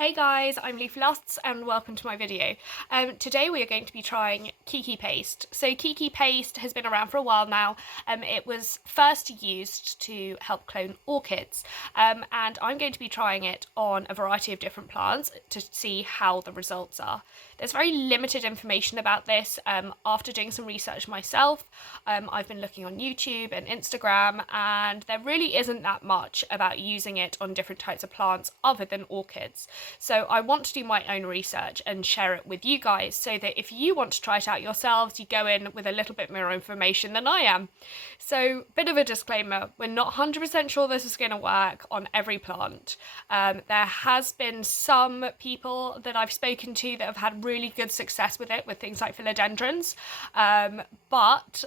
Hey guys, I'm Leaf Lusts and welcome to my video. Today we are going to be trying Keiki Paste. So Keiki Paste has been around for a while now. It was first used to help clone orchids, and I'm going to be trying it on a variety of different plants to see how the results are. There's very limited information about this. After doing some research myself, I've been looking on YouTube and Instagram, and there really isn't that much about using it on different types of plants other than orchids. So I want to do my own research and share it with you guys so that if you want to try it out yourselves, you go in with a little bit more information than I am. So, bit of a disclaimer, we're not 100% sure this is going to work on every plant. There has been some people that I've spoken to that have had really good success with it, with things like philodendrons, but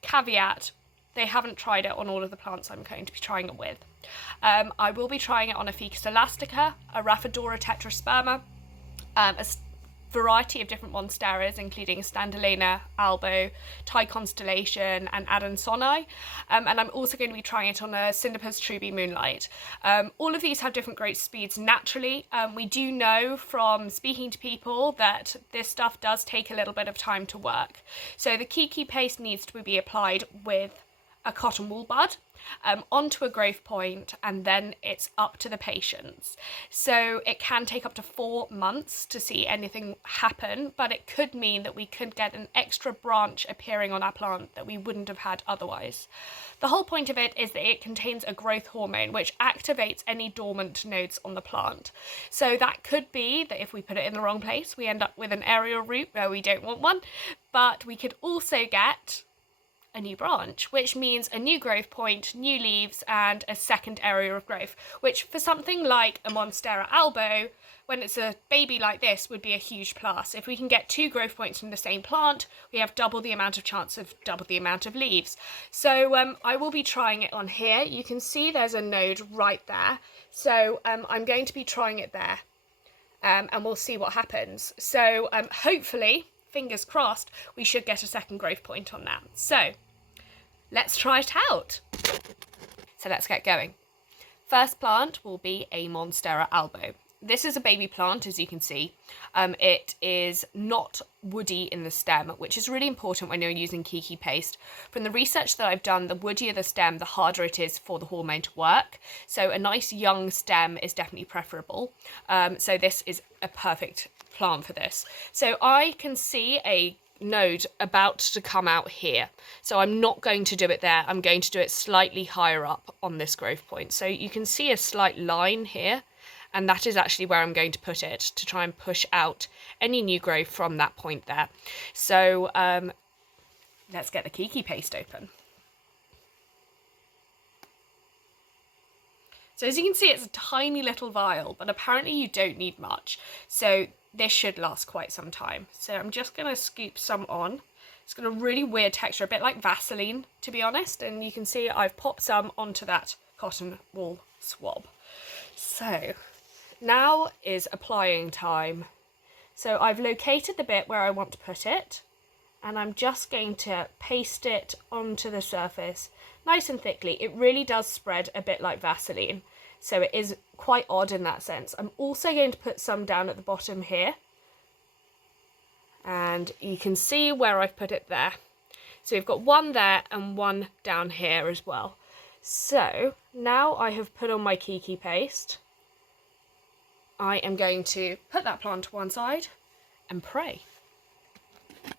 caveat, they haven't tried it on all of the plants I'm going to be trying it with. I will be trying it on a Ficus Elastica, a Rhaphidophora tetrasperma, a variety of different Monsteras, including Standleyana, Albo, Constellation, and Adansonii. And I'm also going to be trying it on a Scindapus Truby Moonlight. All of these have different growth speeds naturally. We do know from speaking to people that this stuff does take a little bit of time to work. So the Keiki paste needs to be applied with a cotton wool bud onto a growth point, and then it's up to the patients. So it can take up to 4 months to see anything happen, but it could mean that we could get an extra branch appearing on our plant that we wouldn't have had otherwise. The whole point of it is that it contains a growth hormone which activates any dormant nodes on the plant. So that could be that if we put it in the wrong place, we end up with an aerial root where we don't want one, but we could also get a new branch, which means a new growth point, new leaves, and a second area of growth, which for something like a Monstera albo, when it's a baby like this, would be a huge plus. If we can get 2 growth points from the same plant, we have double the amount of chance of double the amount of leaves. So I will be trying it on here. You can see there's a node right there. So I'm going to be trying it there, and we'll see what happens. So hopefully, fingers crossed, we should get a second growth point on that. So let's try it out. So let's get going. First plant will be a Monstera albo. This is a baby plant, as you can see. It is not woody in the stem, which is really important when you're using Keiki paste. From the research that I've done, the woodier the stem, the harder it is for the hormone to work. So a nice young stem is definitely preferable. So this is a perfect plant for this. So I can see a node about to come out here, so I'm not going to do it there. I'm going to do it slightly higher up on this growth point. So you can see a slight line here, and that is actually where I'm going to put it to try and push out any new growth from that point there. So let's get the Keiki paste open. So as you can see, it's a tiny little vial, but apparently you don't need much. So this should last quite some time. So I'm just going to scoop some on. It's got a really weird texture, a bit like Vaseline, to be honest. And you can see I've popped some onto that cotton wool swab. So now is applying time. So I've located the bit where I want to put it, and I'm just going to paste it onto the surface nice and thickly. It really does spread a bit like Vaseline, so it is quite odd in that sense. I'm also going to put some down at the bottom here, and you can see where I've put it there. So we've got one there and one down here as well. So now I have put on my Keiki paste, I am going to put that plant to one side and pray.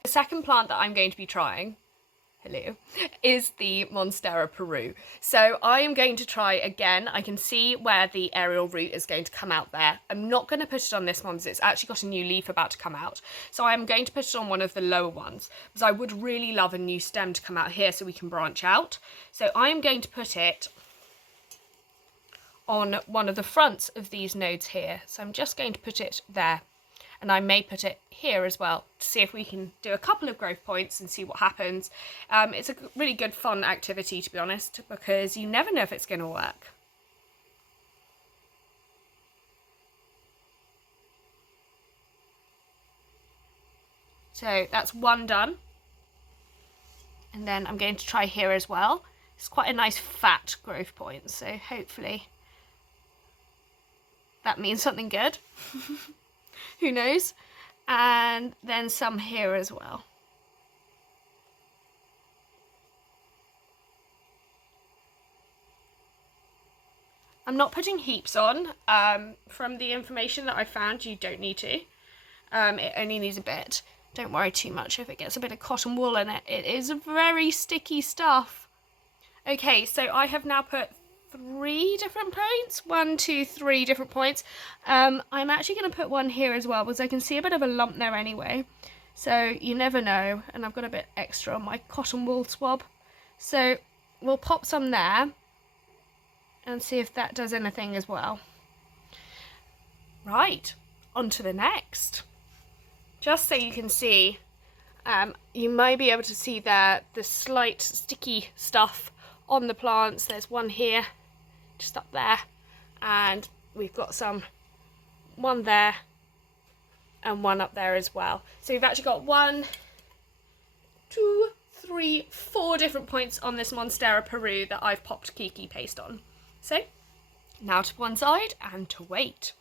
The second plant that I'm going to be trying, is the Monstera Peru. So I am going to try again. I can see where the aerial root is going to come out there. I'm not going to put it on this one because it's actually got a new leaf about to come out. So I'm going to put it on one of the lower ones because I would really love a new stem to come out here so we can branch out. So I am going to put it on one of the fronts of these nodes here. So I'm just going to put it there. And I may put it here as well to see if we can do a couple of growth points and see what happens. It's a really good fun activity, to be honest, because you never know if it's going to work. So that's one done. And then I'm going to try here as well. It's quite a nice fat growth point, so hopefully that means something good. Who knows? And then some here as well. I'm not putting heaps on. From the information that I found, you don't need to. It only needs a bit. Don't worry too much if it gets a bit of cotton wool in it. It is very sticky stuff. Okay, so I have now put 3 different points. 1, 2, 3 different points. I'm actually going to put one here as well because I can see a bit of a lump there anyway. So you never know. And I've got a bit extra on my cotton wool swab. So we'll pop some there and see if that does anything as well. Right, on to the next. Just so you can see, you may be able to see there the slight sticky stuff on the plants. There's one here, just up there, and we've got one there and one up there as well. So we've actually got 1, 2, 3, 4 different points on this Monstera Peru that I've popped Keiki Paste on. So now to one side and to wait.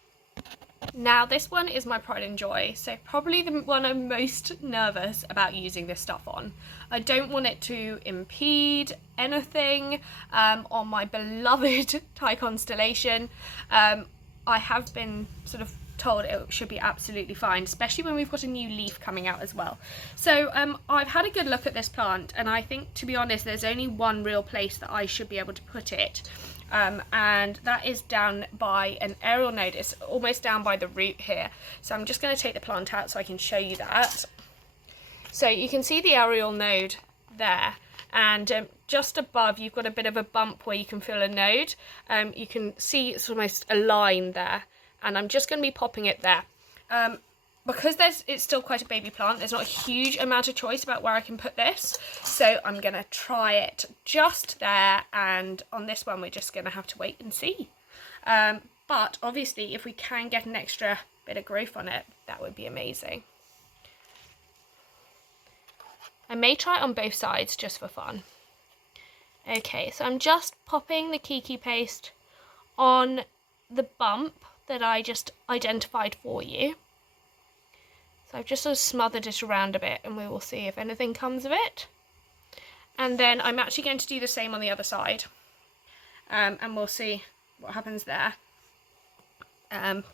Now this one is my pride and joy, so probably the one I'm most nervous about using this stuff on. I don't want it to impede anything on my beloved Thai Constellation. I have been sort of told it should be absolutely fine, especially when we've got a new leaf coming out as well. So I've had a good look at this plant, and I think, to be honest, there's only one real place that I should be able to put it. And that is down by an aerial node. It's almost down by the root here. So I'm just going to take the plant out so I can show you that. So you can see the aerial node there, and just above you've got a bit of a bump where you can feel a node. You can see it's almost a line there, and I'm just going to be popping it there. Because it's still quite a baby plant, there's not a huge amount of choice about where I can put this. So I'm going to try it just there, and on this one we're just going to have to wait and see. But obviously if we can get an extra bit of growth on it, that would be amazing. I may try it on both sides just for fun. Okay, so I'm just popping the Keiki Paste on the bump that I just identified for you. So I've just sort of smothered it around a bit, and we will see if anything comes of it. And then I'm actually going to do the same on the other side, and we'll see what happens there.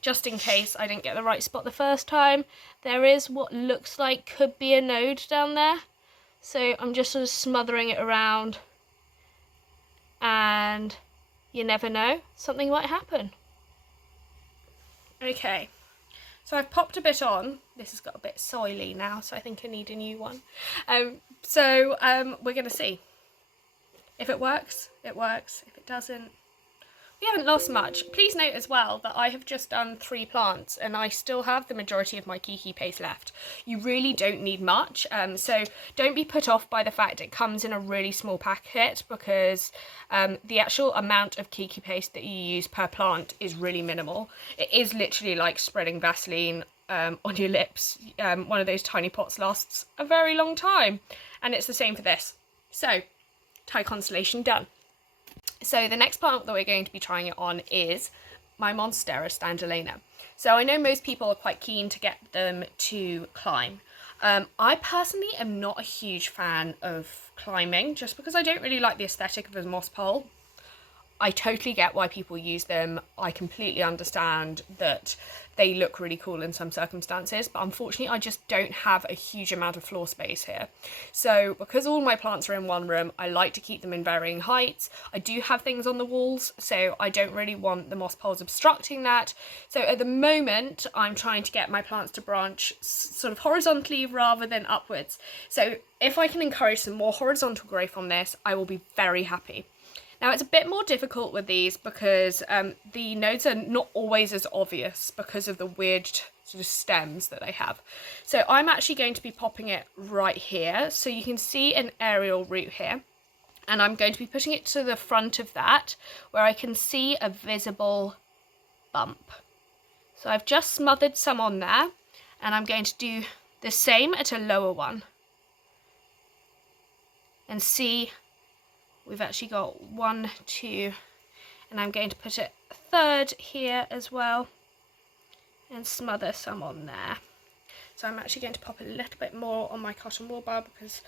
Just in case I didn't get the right spot the first time, there is what looks like could be a node down there. So I'm just sort of smothering it around, and you never know, something might happen. Okay. So I've popped a bit on. This has got a bit soily now, so I think I need a new one. We're going to see. If it works, it works. If it doesn't, we haven't lost much. Please note as well that I have just done 3 plants, and I still have the majority of my Keiki Paste left. You really don't need much, so don't be put off by the fact it comes in a really small packet, because the actual amount of Keiki Paste that you use per plant is really minimal. It is literally like spreading Vaseline on your lips. One of those tiny pots lasts a very long time, and it's the same for this. So, Thai Constellation done. So the next plant that we're going to be trying it on is my Monstera Standleyana. So I know most people are quite keen to get them to climb. I personally am not a huge fan of climbing, just because I don't really like the aesthetic of a moss pole. I totally get why people use them. I completely understand that they look really cool in some circumstances, but unfortunately I just don't have a huge amount of floor space here. So because all my plants are in one room, I like to keep them in varying heights. I do have things on the walls, so I don't really want the moss poles obstructing that. So at the moment, I'm trying to get my plants to branch sort of horizontally rather than upwards. So if I can encourage some more horizontal growth on this, I will be very happy. Now it's a bit more difficult with these because the nodes are not always as obvious because of the weird sort of stems that they have. So I'm actually going to be popping it right here, so you can see an aerial root here, and I'm going to be putting it to the front of that where I can see a visible bump. So I've just smothered some on there, and I'm going to do the same at a lower one and see. We've actually got 1, 2, and I'm going to put a third here as well. and smother some on there. So I'm actually going to pop a little bit more on my cotton wool bulb because,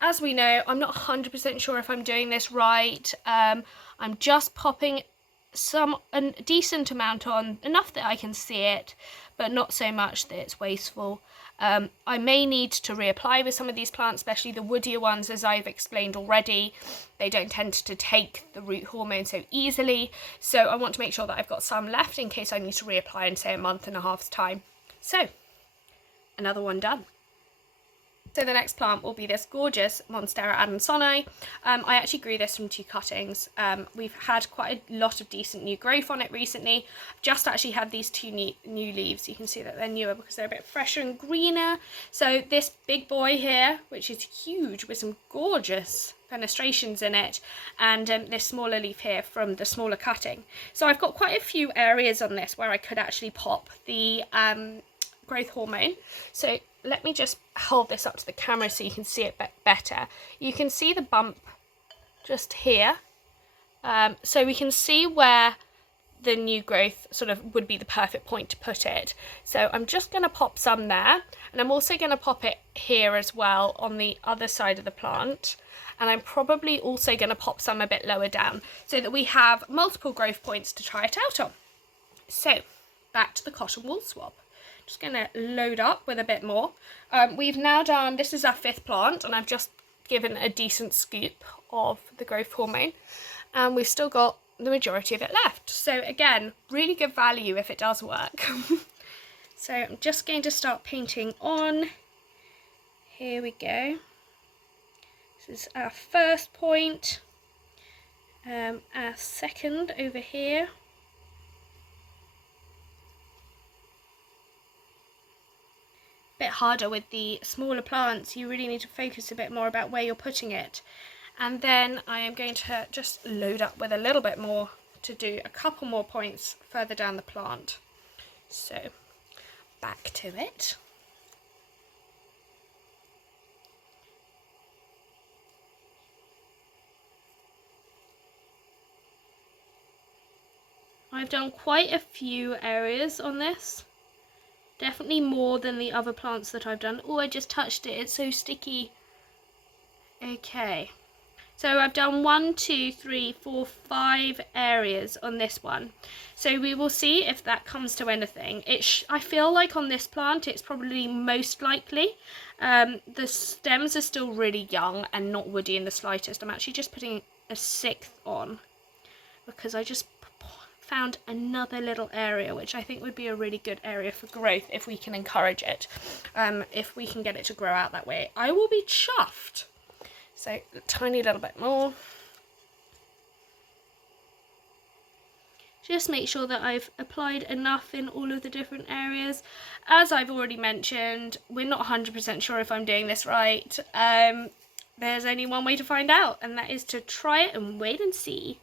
as we know, I'm not 100% sure if I'm doing this right. I'm just popping a decent amount on, enough that I can see it, but not so much that it's wasteful. I may need to reapply with some of these plants, especially the woodier ones, as I've explained already. They don't tend to take the root hormone so easily, so I want to make sure that I've got some left in case I need to reapply in, say, a month and a half's time. So, another one done. So the next plant will be this gorgeous Monstera Adansonii. I actually grew this from 2 cuttings. We've had quite a lot of decent new growth on it recently. I've just actually had these 2 new leaves. You can see that they're newer because they're a bit fresher and greener. So this big boy here, which is huge with some gorgeous fenestrations in it, and this smaller leaf here from the smaller cutting. So I've got quite a few areas on this where I could actually pop the growth hormone. So let me just hold this up to the camera so you can see it better. You can see the bump just here. So we can see where the new growth sort of would be the perfect point to put it. So I'm just going to pop some there, and I'm also going to pop it here as well on the other side of the plant. And I'm probably also going to pop some a bit lower down so that we have multiple growth points to try it out on. So back to the cotton wool swab. Just going to load up with a bit more. We've now done, this is our 5th plant, and I've just given a decent scoop of the growth hormone, and we've still got the majority of it left. So again, really good value if it does work. So I'm just going to start painting on. Here we go. This is our first point. Our second over here. Bit harder with the smaller plants. You really need to focus a bit more about where you're putting it. And then I am going to just load up with a little bit more to do a couple more points further down the plant. So back to it. I've done quite a few areas on this. Definitely more than the other plants that I've done. Oh, I just touched it. It's so sticky. Okay. So I've done 1, 2, 3, 4, 5 areas on this one. So we will see if that comes to anything. I feel like on this plant it's probably most likely. The stems are still really young and not woody in the slightest. I'm actually just putting a 6th on because I just found another little area which I think would be a really good area for growth if we can encourage it. If we can get it to grow out that way, I will be chuffed. So a tiny little bit more. Just make sure that I've applied enough in all of the different areas. As I've already mentioned, we're not 100% sure if I'm doing this right. There's only one way to find out, and that is to try it and wait and see.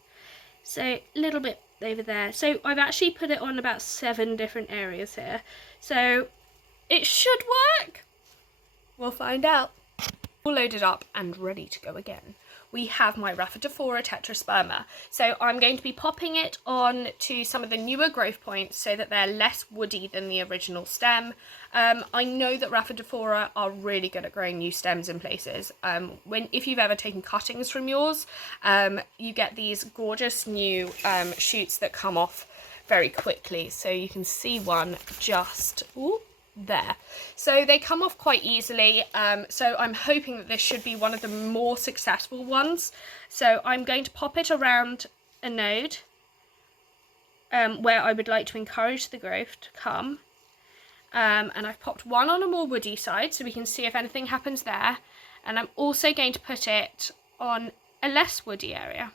So a little bit over there. So I've actually put it on about 7 different areas here. So it should work. We'll find out. All loaded up and ready to go again. We have my Rhaphidophora tetrasperma. So I'm going to be popping it on to some of the newer growth points so that they're less woody than the original stem. I know that Rhaphidophora are really good at growing new stems in places. If you've ever taken cuttings from yours, you get these gorgeous new shoots that come off very quickly. So you can see one just there. So they come off quite easily. So I'm hoping that this should be one of the more successful ones. So I'm going to pop it around a node where I would like to encourage the growth to come. And I've popped one on a more woody side so we can see if anything happens there. And I'm also going to put it on a less woody area.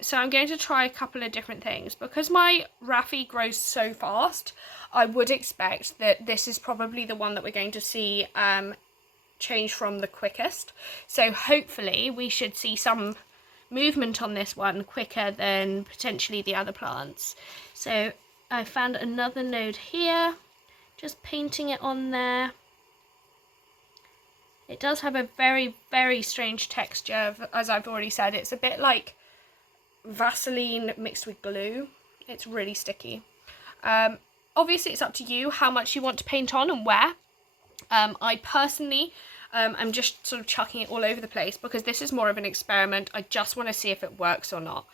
So I'm going to try a couple of different things. Because my Rhaphi grows so fast, I would expect that this is probably the one that we're going to see change from the quickest. So hopefully we should see some movement on this one quicker than potentially the other plants. So I found another node here, just painting it on there. It does have a very, very strange texture, as I've already said. It's a bit like Vaseline mixed with glue. It's really sticky. Obviously it's up to you how much you want to paint on and where. I personally I'm just sort of chucking it all over the place because this is more of an experiment. I just want to see if it works or not.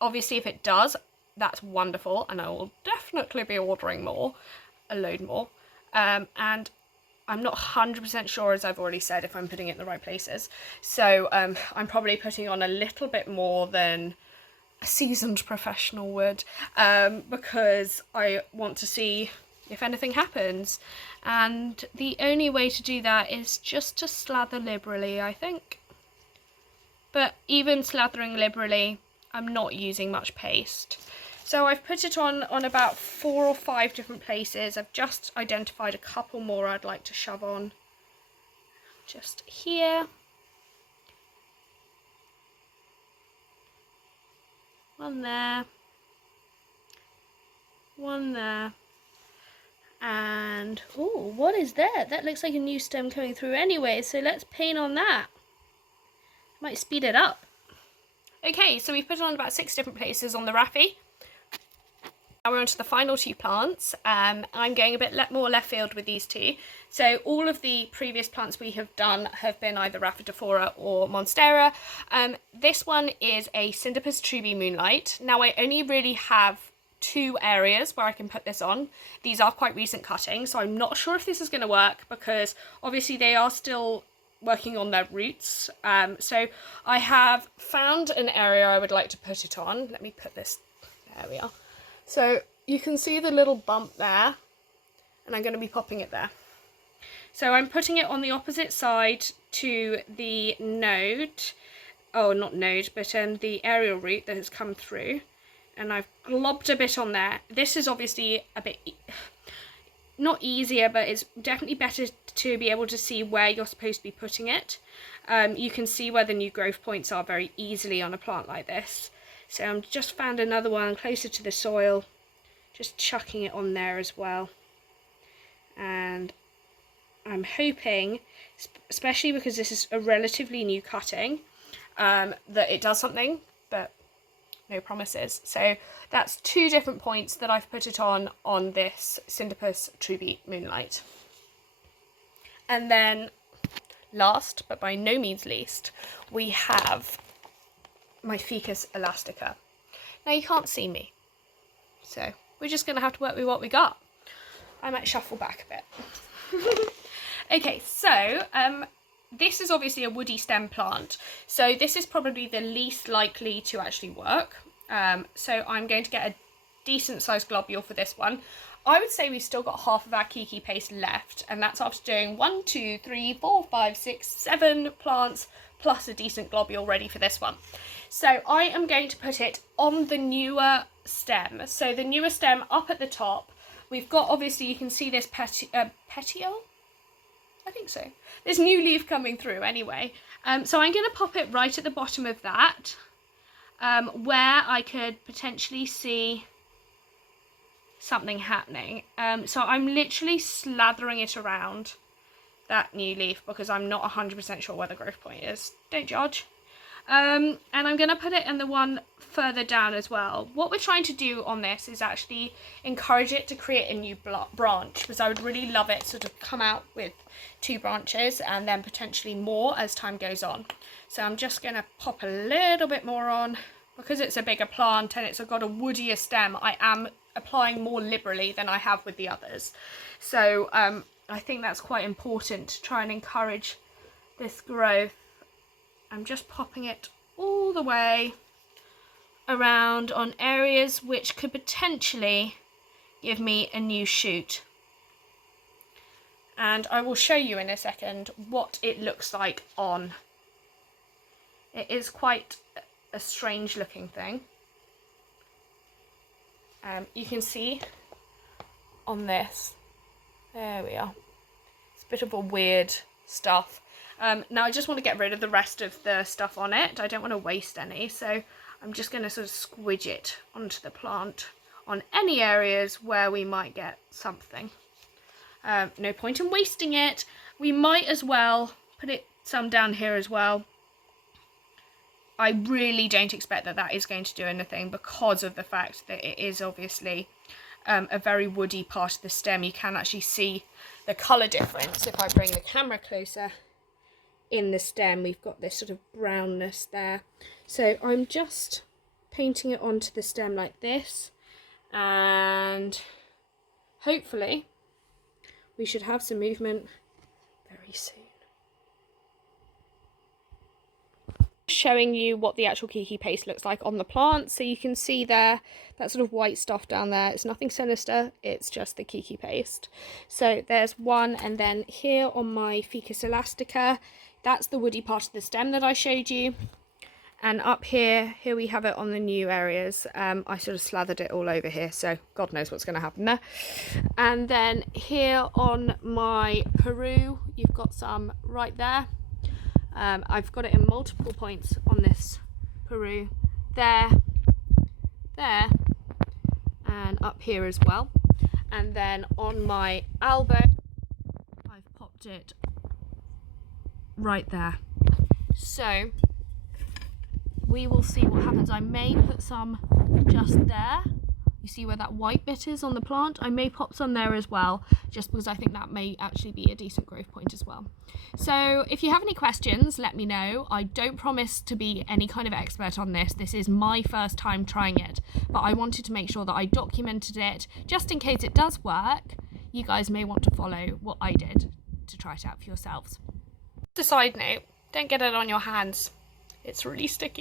Obviously if it does, that's wonderful, and I will definitely be ordering more, a load more. And I'm not 100% sure, as I've already said, if I'm putting it in the right places. So I'm probably putting on a little bit more than a seasoned professional would, because I want to see if anything happens. And the only way to do that is just to slather liberally, I think. But even slathering liberally, I'm not using much paste. So I've put it on about 4 or 5 different places. I've just identified a couple more I'd like to shove on. Just here. One there. One there. And, oh, what is that? That looks like a new stem coming through anyway, so let's paint on that. Might speed it up. Okay, so we've put it on about 6 different places on the Rhaphi. Now we're on to the final 2 plants. I'm going a bit more left field with these 2. So all of the previous plants we have done have been either Rhaphidophora or Monstera. This one is a Scindapus Truby Moonlight. Now I only really have 2 areas where I can put this on. These are quite recent cuttings, so I'm not sure if this is going to work because obviously they are still working on their roots. So I have found an area I would like to put it on. Let me put this, there we are. So you can see the little bump there, and I'm going to be popping it there. So I'm putting it on the opposite side to the node, oh not node, but the aerial root that has come through. And I've globbed a bit on there. This is obviously a bit, not easier, but it's definitely better to be able to see where you're supposed to be putting it. You can see where the new growth points are very easily on a plant like this. So I'm just found another one closer to the soil, just chucking it on there as well. And I'm hoping, especially because this is a relatively new cutting, that it does something, but no promises. So that's 2 different points that I've put it on this Scindapus Truby Moonlight. And then last, but by no means least, we have my Ficus Elastica. Now you can't see me, so we're just going to have to work with what we got. I might shuffle back a bit. Okay, so this is obviously a woody stem plant, so this is probably the least likely to actually work. So I'm going to get a decent sized globule for this one. I would say we've still got half of our Keiki Paste left, and that's after doing 1, 2, 3, 4, 5, 6, 7 plants plus a decent globule ready for this one. So I am going to put it on the newer stem. So the newer stem up at the top, we've got, obviously you can see this petiole? I think so. This new leaf coming through anyway. So I'm going to pop it right at the bottom of that, where I could potentially see something happening. So I'm literally slathering it around that new leaf because I'm not 100% sure where the growth point is. Don't judge. And I'm going to put it in the one further down as well. What we're trying to do on this is actually encourage it to create a new branch, because I would really love it sort of come out with 2 branches and then potentially more as time goes on. So I'm just going to pop a little bit more on. Because it's a bigger plant and it's got a woodier stem, I am applying more liberally than I have with the others. So I think that's quite important to try and encourage this growth. I'm just popping it all the way around on areas which could potentially give me a new shoot. And I will show you in a second what it looks like on. It is quite a strange looking thing. You can see on this, there we are, it's a bit of a weird stuff. Now I just want to get rid of the rest of the stuff on it. I don't want to waste any, so I'm just going to sort of squidge it onto the plant on any areas where we might get something. No point in wasting it. We might as well put it some down here as well. I really don't expect that that is going to do anything because of the fact that it is obviously a very woody part of the stem. You can actually see the colour difference. If I bring the camera closer in the stem, we've got this sort of brownness there. So I'm just painting it onto the stem like this, and hopefully we should have some movement very soon. Showing you what the actual Keiki paste looks like on the plant. So you can see there, that sort of white stuff down there, it's nothing sinister, it's just the Keiki paste. So there's one, and then here on my Ficus elastica, that's the woody part of the stem that I showed you. And up here we have it on the new areas. I sort of slathered it all over here, so God knows what's going to happen there. And then here on my Peru, you've got some right there. I've got it in multiple points on this Peru, there, and up here as well. And then on my elbow, I've popped it right there. So we will see what happens. I may put some just there. You see where that white bit is on the plant? I may pop some there as well, just because I think that may actually be a decent growth point as well. So if you have any questions, let me know. I don't promise to be any kind of expert on this. This is my first time trying it, but I wanted to make sure that I documented it, just in case it does work. You guys may want to follow what I did to try it out for yourselves. Just a side note, don't get it on your hands. It's really sticky.